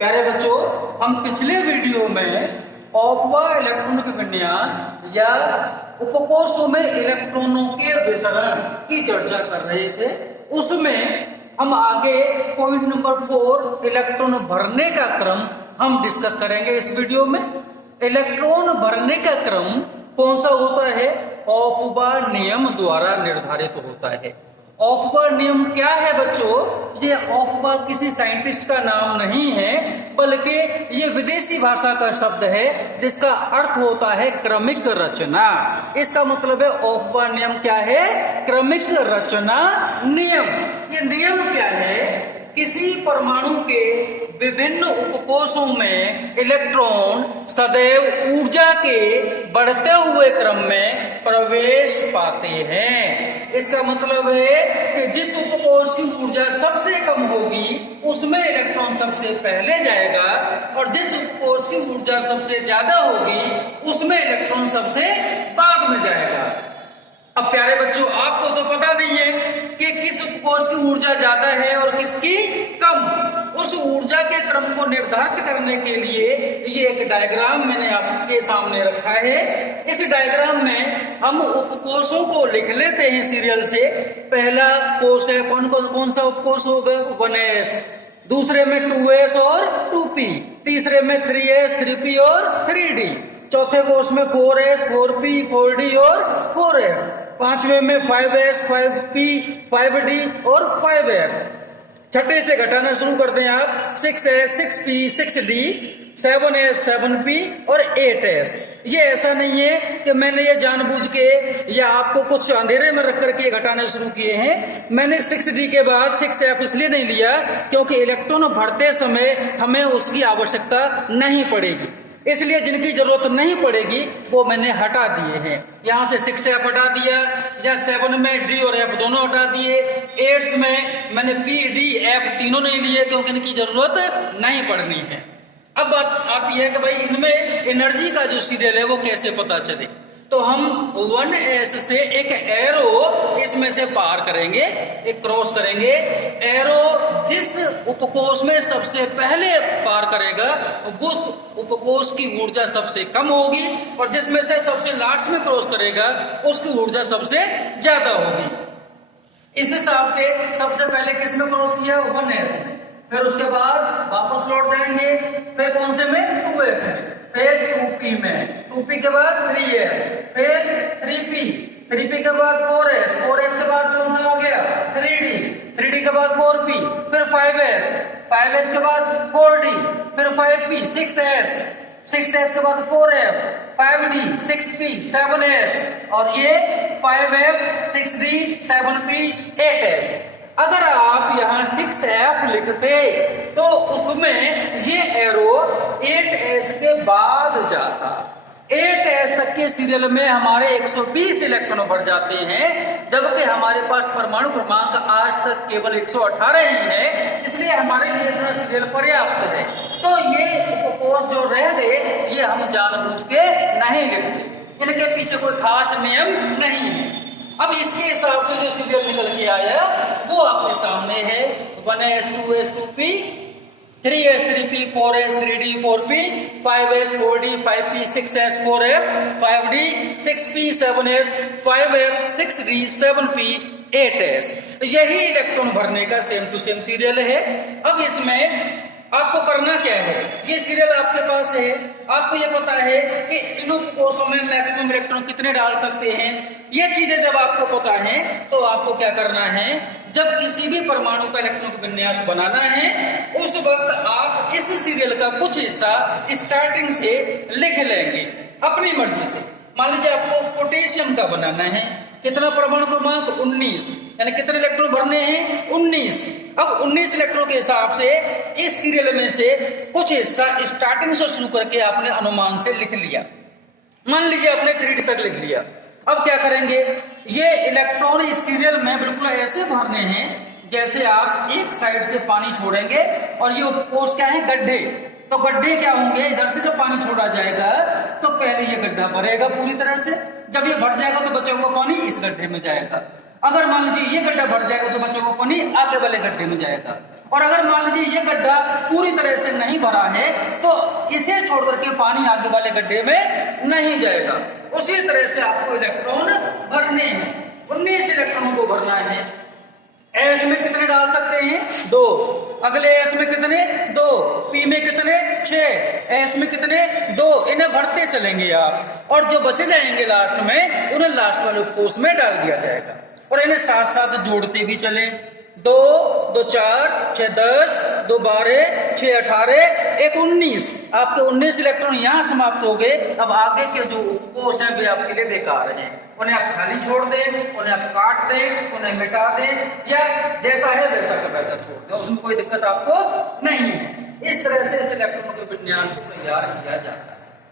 प्यारे बच्चों, हम पिछले वीडियो में ऑफवा इलेक्ट्रॉनिक विन्यास या उपकोषों में इलेक्ट्रॉनों के वितरण की चर्चा कर रहे थे। उसमें हम आगे पॉइंट नंबर 4 इलेक्ट्रॉन भरने का क्रम हम डिस्कस करेंगे इस वीडियो में। इलेक्ट्रॉन भरने का क्रम कौन सा होता है? ऑफवा नियम द्वारा निर्धारित होता है। ऑफवा नियम क्या है बच्चों? ये ऑफवा किसी साइंटिस्ट का नाम नहीं है, बल्कि ये विदेशी भाषा का शब्द है जिसका अर्थ होता है क्रमिक रचना। इसका मतलब है ऑफवा नियम क्या है? क्रमिक रचना नियम। ये नियम क्या है? किसी परमाणु के विभिन्न उपकोषों में इलेक्ट्रॉन सदैव ऊर्जा के बढ़ते हुए क्रम में प्रवेश पाते हैं। इसका मतलब है कि जिस उपकोष की ऊर्जा सबसे कम होगी उसमें इलेक्ट्रॉन सबसे पहले जाएगा, और जिस उपकोष की ऊर्जा सबसे ज्यादा होगी उसमें इलेक्ट्रॉन सबसे बाद में जाएगा। अब प्यारे बच्चों, आपको तो पता नहीं है कि किस उपकोष की ऊर्जा ज्यादा है और किसकी कम। उस ऊर्जा के क्रम को निर्धारित करने के लिए ये एक डायग्राम मैंने आपके सामने रखा है। इस डायग्राम में हम उपकोषों को लिख लेते हैं सीरियल से। पहला कोष है, कौन सा उपकोष होगा? 1s। दूसरे में 2s और 2p। तीसरे में 3s, 3p और 3d। चौथे कोष में 4s, 4p, 4d और 4f। पांचवें में 5s, 5p, 5d और 5f। छठे से घटाना शुरू करते हैं आप। 6s, 6p, 6d, 7s, 7p और 8s। ये ऐसा नहीं है कि मैंने ये जानबूझ के या आपको कुछ अंधेरे में रख करके घटाने शुरू किए हैं। मैंने 6d के बाद 6f इसलिए नहीं लिया क्योंकि इलेक्ट्रॉन भरते समय हमें उसकी आवश्यकता नहीं पड़ेगी, इसलिए जिनकी जरूरत नहीं पड़ेगी वो मैंने हटा दिए हैं। यहाँ से 6f हटा दिया, या 7 में d और f दोनों हटा दिए। 8 में मैंने p, d, f तीनों नहीं लिए क्योंकि इनकी जरूरत नहीं पड़नी है। अब बात आती है कि भाई इनमें एनर्जी का जो सीरियल है वो कैसे पता चले। तो हम 1s से एक एरो इसमें से पार करेंगे, एक क्रॉस करेंगे। एरो जिस उपकोष में सबसे पहले पार करेगा उस उपकोष की ऊर्जा सबसे कम होगी, और जिसमें से सबसे लास्ट में क्रॉस करेगा उसकी ऊर्जा सबसे ज्यादा होगी। इस हिसाब से सबसे पहले किस में क्रॉस किया? 1s में। फिर उसके बाद वापस लौट जाएंगे, फिर कौन से में? 2s में। फिर 2p में, 2p के बाद 3s, फिर 3p, 3p के बाद 4s, 4s के बाद कौन सा आ गया? 3d, 3d के बाद 4p, फिर 5s, 5s के बाद 4d, फिर 5p, 6s, 6s के बाद 4f, 5d, 6p, 7s और ये 5f, 6d, 7p, 8s। अगर आप यहाँ 6f लिखते तो उसमें ये एरो 8s के बाद जाता। 8s तक के सीरियल में हमारे 120 इलेक्ट्रॉन भर जाते हैं, जबकि हमारे पास परमाणु क्रमांक आज तक केवल 118 ही है, इसलिए हमारे लिए इतना सीरियल पर्याप्त है। तो ये उपकोष जो रह गए ये हम जानबूझ के नहीं लिखते, इनके पीछे कोई खास नियम नहीं है। अब इसके हिसाब से जो सीरियल निकल के आया वो आपके सामने है। 1s, 2s, 2p, 3s, 3p, 4s, 3d, 4p, 5s, 4d, 5p, 6s, 4f, 5d, 6p, 7s, 5f, 6d, 7p, 8s। यही इलेक्ट्रॉन भरने का सेम टू सेम सीरियल है। अब इसमें आपको करना क्या है? ये सीरियल आपके पास है, आपको ये पता है कि इन उपकोषों में मैक्सिमम इलेक्ट्रॉन कितने डाल सकते हैं। ये चीजें जब आपको पता है तो आपको क्या करना है? जब किसी भी परमाणु का इलेक्ट्रॉनिक विन्यास बनाना है उस वक्त आप इस सीरियल का कुछ हिस्सा स्टार्टिंग से लिख लेंगे अपनी मर्जी से। मान लीजिए आपको पोटेशियम का बनाना है, कितना परमाणु क्रमांक? 19, यानी कितने इलेक्ट्रॉन भरने हैं? 19। अब 19 इलेक्ट्रॉन के हिसाब से इस सीरियल में से कुछ हिस्सा स्टार्टिंग से शुरू करके आपने अनुमान से लिख लिया। मान लीजिए आपने 3d तक लिख लिया। अब क्या करेंगे? ये इलेक्ट्रॉन इस सीरियल में बिल्कुल ऐसे भरने हैं जैसे आप एक साइड से पानी छोड़ेंगे, और ये उपकोष क्या है? गड्ढे। तो गड्ढे क्या होंगे? इधर से जब पानी छोड़ा जाएगा तो पहले ये गड्ढा भरेगा पूरी तरह से, जब ये भर जाएगा तो बचा हुआ पानी इस गड्ढे में जाएगा। अगर मान लीजिए ये गड्ढा भर जाएगा तो बचा हुआ पानी आगे वाले गड्ढे में जाएगा, और अगर मान लीजिए ये गड्ढा पूरी तरह से नहीं भरा है तो इसे छोड़ करके पानी आगे वाले गड्ढे में नहीं जाएगा। उसी तरह से आपको इलेक्ट्रॉन भरने हैं, 19 इलेक्ट्रॉनों को भरना है। एस में कितने डाल सकते हैं? 2। अगले एस में कितने? 2। पी में कितने? 6। एस में कितने? 2। इन्हें भरते चलेंगे आप, और जो बचे जाएंगे लास्ट में उन्हें लास्ट वाले कोष में डाल दिया जाएगा, और इन्हें साथ साथ जोड़ते भी चले। 2 2 4 6 10 2 12 6 18 1 19। आपके 19 इलेक्ट्रॉन यहाँ समाप्त हो गए। अब आगे के जो कोष हैं वे आपके लिए बेकार हैं, उन्हें आप खाली छोड़ दें, उन्हें आप काट दें, उन्हें मिटा दें, या जैसा है वैसा का वैसा छोड़ दें, उसमें कोई दिक्कत आपको नहीं है। इस तरह से इस इलेक्ट्रॉनों के विन्यास को तैयार किया जाता है।